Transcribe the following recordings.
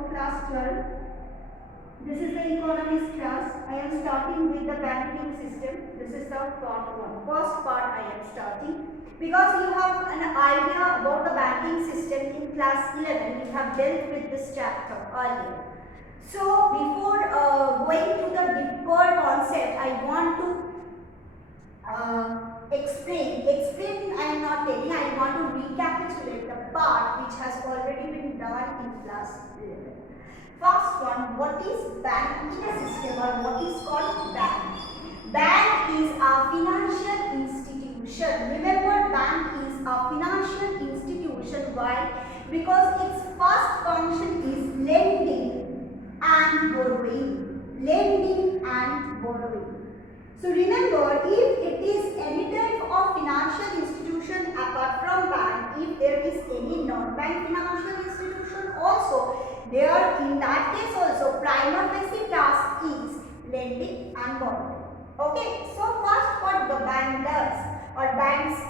about class 12. This is the economics class. I am starting with the banking system. This is the part 1. First part I am starting. Because you have an idea about the banking system in class 11, you have dealt with this chapter earlier. So before going to the deeper concept, I want to explain I am not telling, I want to recapitulate the part which has already been done in class 11. First one, what is banking system or what is called bank? Bank is a financial institution. Remember, bank is a financial institution. Why? Because its first function is lending and borrowing. Lending and borrowing. So remember, if it is any type of financial institution apart from bank, if there is any non-bank financial institution also, there in that case also prima facie task is lending and borrowing. Okay, so first what the bank does or banks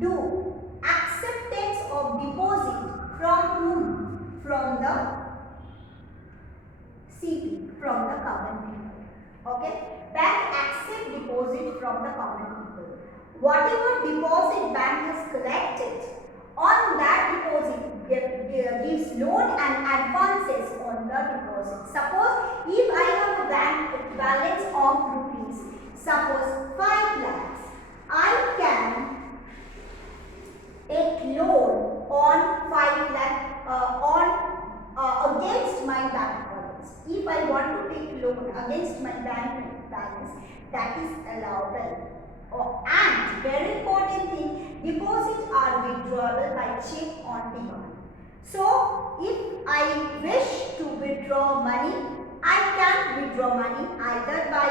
do, acceptance of deposit from whom? From the CP, from the common people. Okay, bank accept deposit from the common people. Whatever deposit bank has collected, on that deposit gives loan and advances on the deposit. Suppose if I have a bank balance of rupees, suppose 5 lakhs, I can take loan on 5 lakh against my bank balance. If I want to take loan against my bank balance, that is allowable. And very important thing, deposits are withdrawable by check on demand. So if I wish to withdraw money, I can withdraw money either by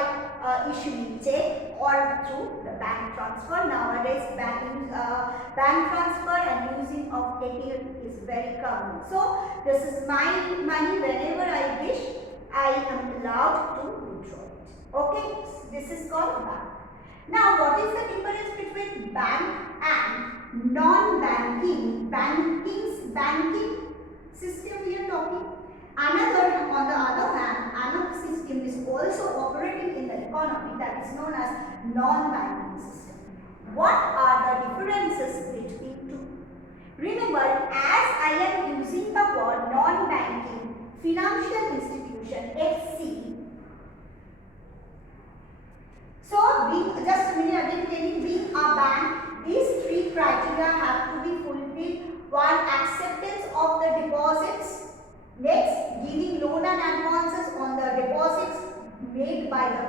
issuing check or through the bank transfer. Nowadays bank transfer and using of ATM is very common. So this is my money. Whenever I wish, I am allowed to withdraw it. Okay, this is called bank. Now, what is the difference between bank and non-banking? Banking system we are talking. On the other hand, another system is also operating in the economy that is known as non-banking system. What are the differences between two? Remember, as I am using the word non-banking financial institution (FC). So, just a minute again telling, being a bank, these 3 criteria have to be fulfilled. One, acceptance of the deposits. Next, giving loan and advances on the deposits made by the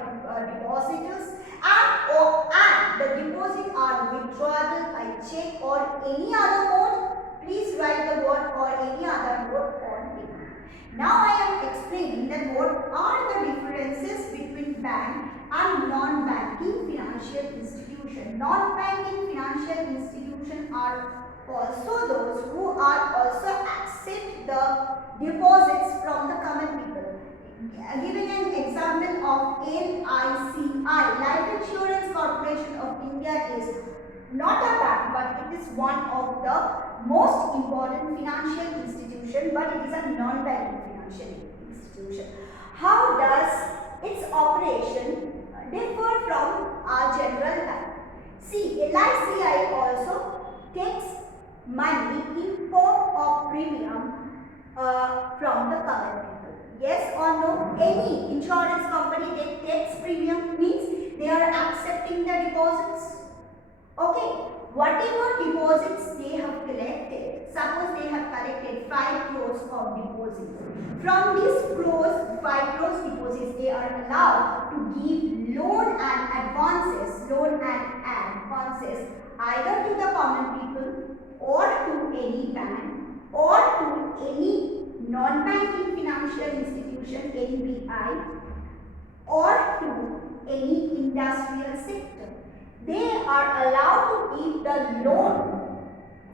depositors. And the deposits are withdrawable by check or any other mode. Please write the word or any other mode on demand. Now I am explaining that what are the differences between bank and non-banking financial institution. Non-banking financial institution are also those who are also accept the deposits from the common people. Giving an example of LICI, Life Insurance Corporation of India, is not a bank, but it is one of the most important financial institution, but it is a non-banking financial institution. How does its operation differ from our general bank? See, LICI also takes money in form of premium from the common people. Yes or no? Any insurance company that takes premium means they are accepting the deposits. Okay, whatever deposits they have collected, suppose they have collected 5 crores of deposits. From these 5 crores deposits, they are allowed to give loan and advances either to the common people or to any bank or to any non-banking financial institution, NBI, or to any industrial sector. They are allowed to give the loan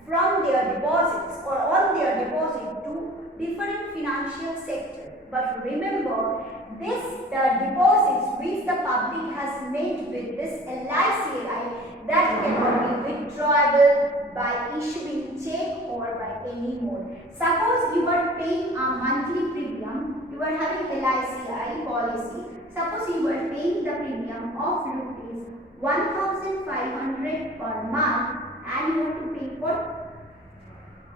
from their deposits or on their deposit to different financial sectors. But remember, the deposits which the public has made with this LICI, that cannot be withdrawable by issuing check or by any mode. Suppose you are paying a monthly premium you are having LICI policy. Suppose you are paying the premium of rupees 1,500 per month and you have to pay for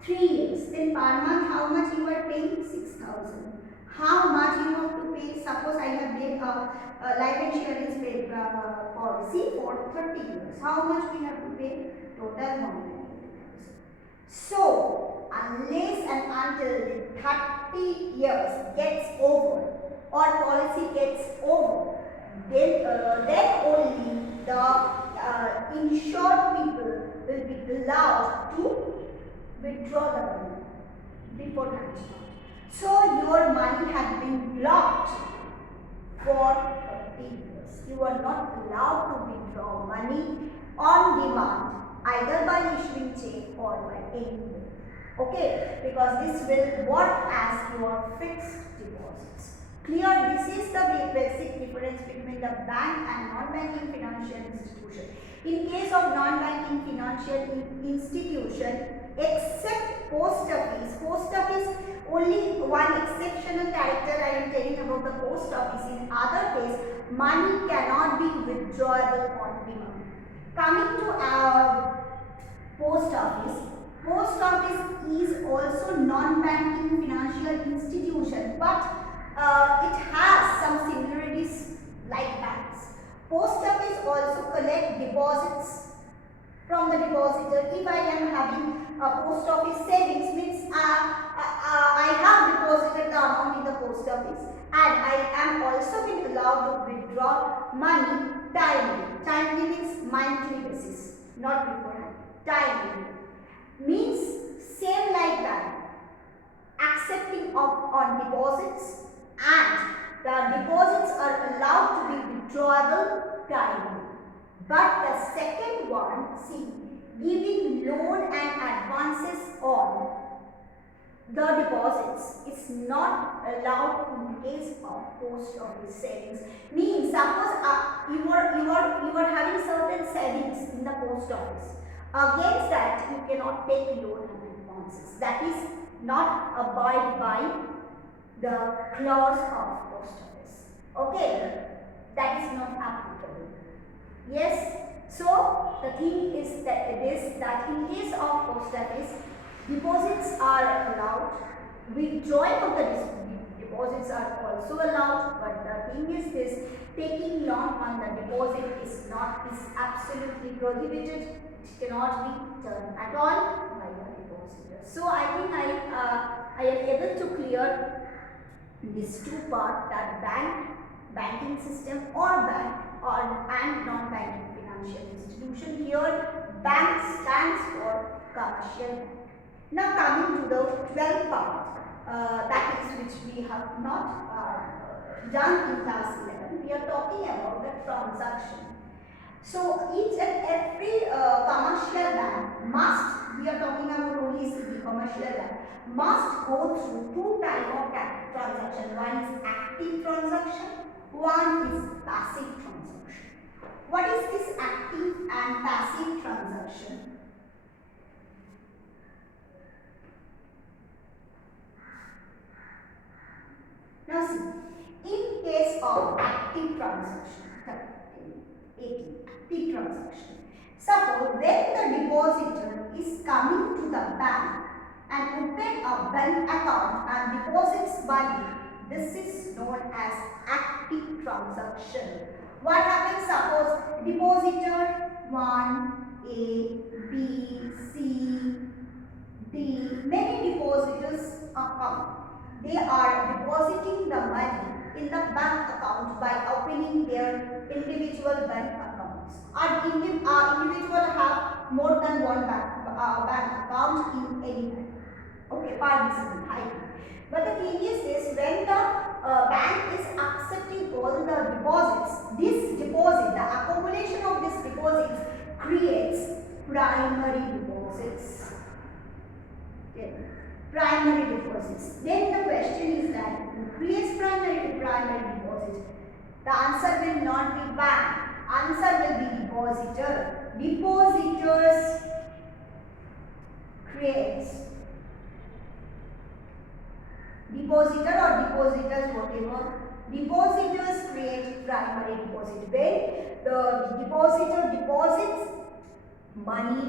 3 years. Then per month how much you are paying? 6,000. How much you have to pay? Suppose I have made a life insurance policy for 30 years. How much we have to pay? Total 180,000. So, unless and until the 30 years gets over or policy gets over, then only the insured people will be allowed to withdraw the money before time is not. So, your money has been blocked for 30 years. You are not allowed to withdraw money on demand either by issuing check or by any way. Okay, because this will work as your fixed deposits. Clear? This is the basic difference between the bank and non-banking financial institution. In case of non-banking financial institution, except post office only one exceptional character I am telling about the post office. In other case, money cannot be withdrawable on demand. Coming to our post office is also non-banking financial institution, but it has some similarities like banks. Post office also collect deposits from the depositor. If I am having a post office savings, means I have deposited the amount in the post office and I am also been allowed to withdraw money timely. Timely means monthly basis, not beforehand. Timely means same like that, accepting on deposits, and the deposits are allowed to be withdrawable timely. But the second one, see, giving loan and advances on the deposits is not allowed in case of post office savings. Means suppose you are having certain savings in the post office. Against that you cannot take loan and advances. That is not abide by the clause of post office. Okay, that is not applicable. Yes. So the thing is that in case of post office, deposits are allowed, withdrawing of the deposits are also allowed, but the thing is this, taking loan on the deposit is absolutely prohibited. It cannot be done at all by the depositor. So I think I am able to clear these two parts, that banking system or bank and non-banking financial institution. Here bank stands for commercial bank. Now coming to the 12th part, that is which we have not done in class 11. We are talking about the transaction. So each and every commercial bank must, we are talking about only the commercial bank, must go through two types of transaction. One is active transaction, one is passive transaction. What is this active and passive transaction? Now see, in case of active transaction, active transaction, suppose when the depositor is coming to the bank and open a bank account and deposits money, this is known as active transaction. What happens? Suppose depositor 1, A, B, C, D, many depositors are coming. They are depositing the money in the bank account by opening their individual bank accounts. And individual have more than one bank account in any bank. Okay, participant, but the thing is this, when the bank is accepting all the deposits, this deposit, the accumulation of this deposits creates primary deposits. Okay. Primary deposits. Then the question is that who creates primary deposit? The answer will not be bank. Answer will be depositor. Depositors creates Depositor or depositors, whatever. Depositors create primary deposit. When the depositor deposits money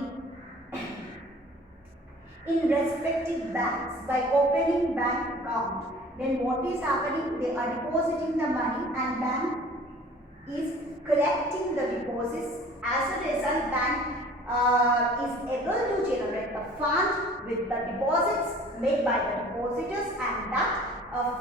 in respective banks by opening bank account, then what is happening? They are depositing the money and bank is collecting the deposits. As a result, bank is able to generate a fund with the deposits made by the depositors, and that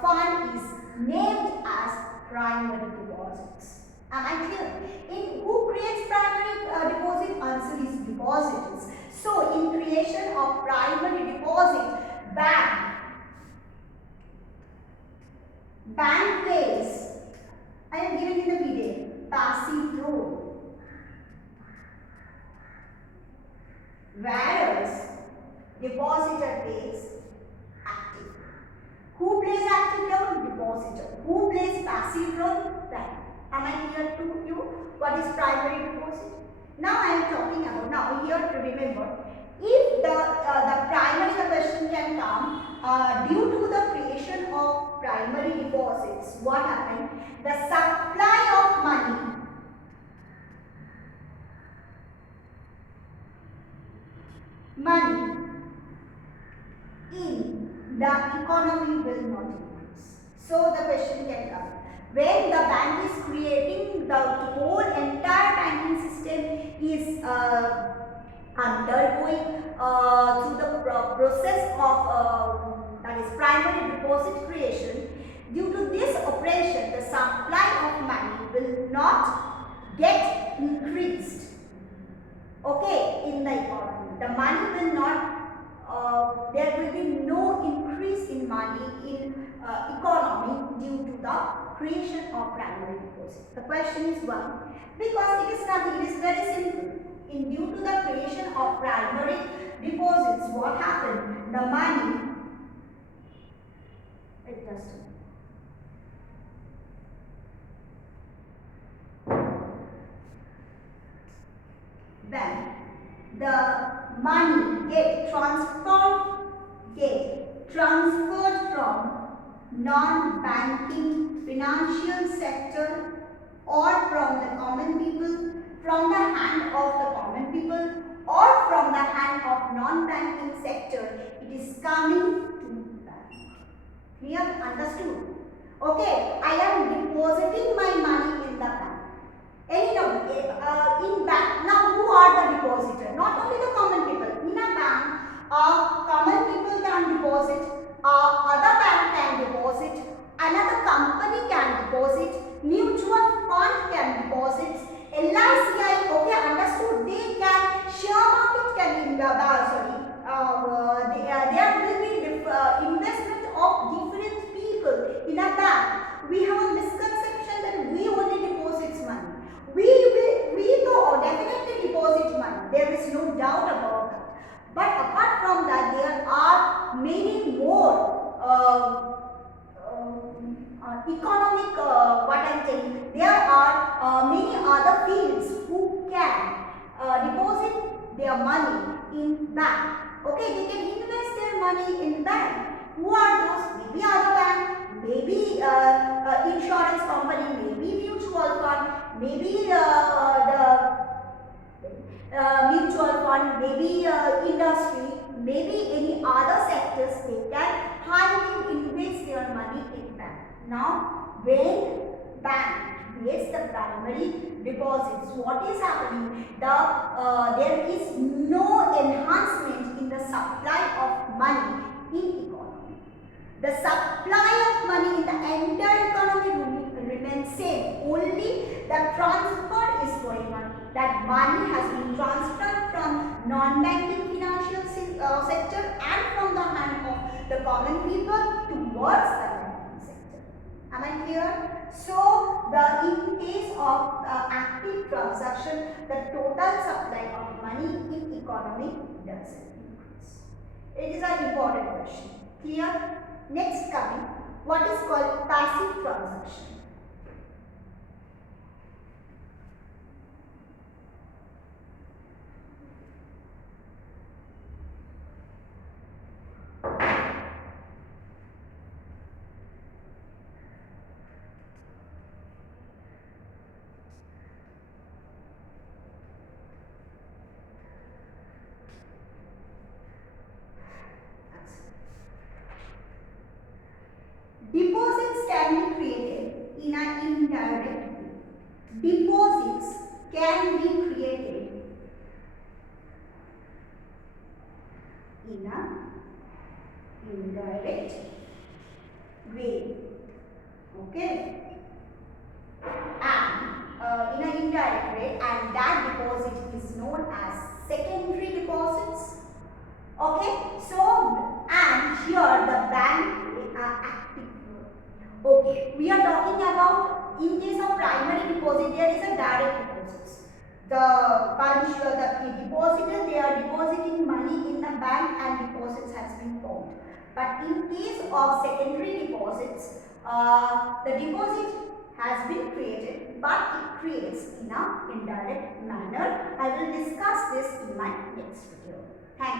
fund is named as primary deposits. Am I clear? In who creates primary deposit? Answer is depositors. So, in creation of primary deposit, bank plays, I am giving in the video, passive role, whereas depositor plays active. Who plays active role? Depositor. Who plays passive role? Bank. Am I clear to you what is primary deposit? Now I am talking about, now here to remember, if the primary, the question can come due to the creation of primary deposits, what happened? The supply of money in the economy will not increase. So the question can come. When the bank is creating, the whole entire banking system is undergoing through the process of that is primary deposit creation. Due to this operation, the supply of money will not get increased. Okay, in the economy, the money will not. There will be no increase in money in economy due to the creation of primary deposit. The question is one, because it is nothing. It is very simple. In due to the creation of primary deposits, what happened? The money. When the money get transferred from non-banking financial sector or from the common people, from the hand of the common people or from the hand of non-banking sector, it is coming to bank. Clear? Understood? Okay, I am depositing my money in the bank. In bank, now who are the depositor? Not only the common people. In a bank, common people can deposit, other bank can deposit, another company can deposit, mutual fund can deposit, LICI, okay, understood, they can, share market can, there will be investment of different people in a bank. We have a misconception that we only deposit money. We definitely deposit money. There is no doubt about that. But apart from that, there are many more economic, what I am saying, there are many other fields who can deposit their money in bank. Okay, they can invest their money in bank. Who are those? Maybe other bank, maybe insurance company, maybe mutual fund, maybe the mutual fund, maybe industry, maybe any other sectors. They can highly invest their money in bank. Now, when bank creates the primary deposits, what is happening? There is no enhancement in the supply of money in economy. The supply of money in the entire economy remains same. Only the transfer is going on. That money has been transferred from non-banking financial sector and from the hand of the common people towards the banking sector. Am I clear? So, in case of active transaction, the total supply of money in economy doesn't increase. It is an important question. Clear? Next coming, what is called passive transaction. indirect way. Okay. And in an indirect way, and that deposit is known as secondary deposits. Okay, so and here the bank are active. Okay, we are talking about in case of primary deposit there is a direct deposits. The depositor, they are depositing money in the bank and deposits has been formed. But in case of secondary deposits, the deposit has been created, but it creates in an indirect manner. I will discuss this in my next video. Thank you.